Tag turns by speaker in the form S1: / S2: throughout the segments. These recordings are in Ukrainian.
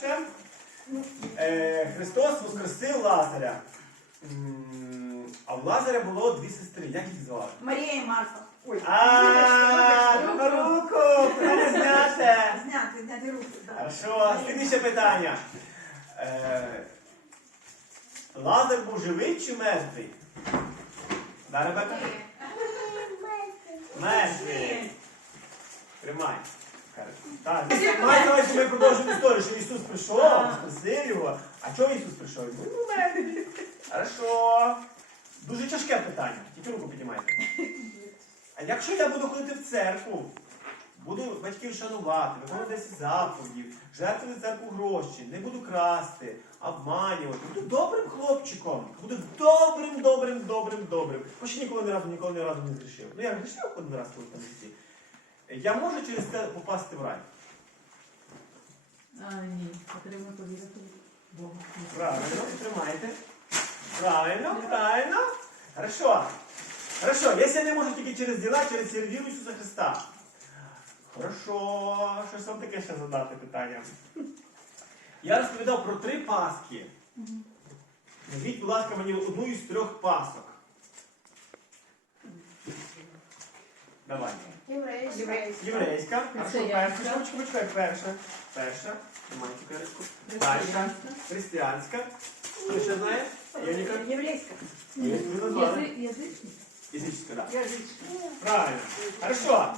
S1: Христос воскресив Лазаря. А в Лазаря було дві сестри. Як їх звали?
S2: Марія і Марфа. Ой,
S1: На руку! Зняте!
S2: Зняти руку.
S1: Хорошо, слідуюче питання. Лазар був живий чи мертвий? Да, Ребека? Мертвий. Тримай. Так, має на увазі, ми продовжуємо історію, що Ісус прийшов, воскресив його. А чого Ісус прийшов? Він був мертвий. Хорошо. Дуже тяжке питання. Тільки руку піднімайте. А якщо я буду ходити в церкву, буду батьків шанувати, виконувати 10 заповідів, жертвувати в церкву гроші, не буду красти, обманювати, буду добрим хлопчиком, буду добрим. Бо ще ніколи ні разу не згрішив. Ну я грішив один раз коли там в житті. Я можу через це попасти в рай?
S3: Ні, потрібно повірити в Бога.
S1: Правильно, тримайте. Правильно. Хорошо, якщо я не можу тільки через діла, через віру Ісуса Христа. Хорошо, щось вам таке ще задати питання. Я розповідав про 3 Пасхи. Назвіть, будь ласка, мені одну із 3 Пасок. Давай. Єврейська. Хорошо, перша. Почекай, перша. Тримай цукерочку. Дальше. Християнська. Хто ще знає? Євніка?
S2: Єврейська.
S1: Язичська, так. Правильно. Хорошо.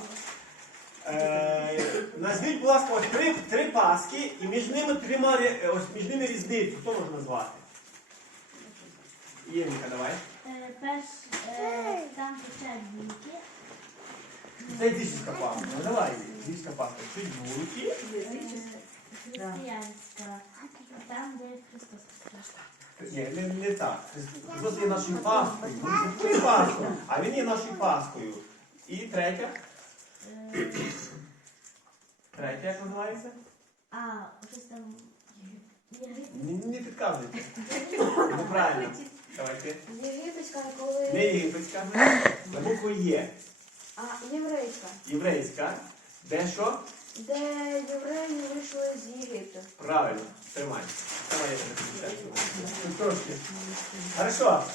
S1: Назвіть, будь ласка, ось 3 Пасхи і між ними різницю. Хто може назвати? Євніка, давай.
S4: Там печать булки.
S1: Це язичська Пасха. Ну давай, язичська Пасха. Чуть булки.
S4: Християнська. Там, де Христос воскрес.
S1: Ні, не так. Христос є нашою Пасхою. Він не Пасхою, а Він є нашою Пасхою. І третя? Третя, як називається?
S4: Щось там...
S1: Не підказуйте. Неправильно. Давайте.
S5: Єгипетська, коли...
S1: Не єгипетська. На букву Є.
S5: А єврейська.
S1: Єврейська. Де що?
S5: Де євреї вийшли з Єгипту.
S1: Правильно. Тримай. Давай я тебе підтягну. Трошки. Хорошо.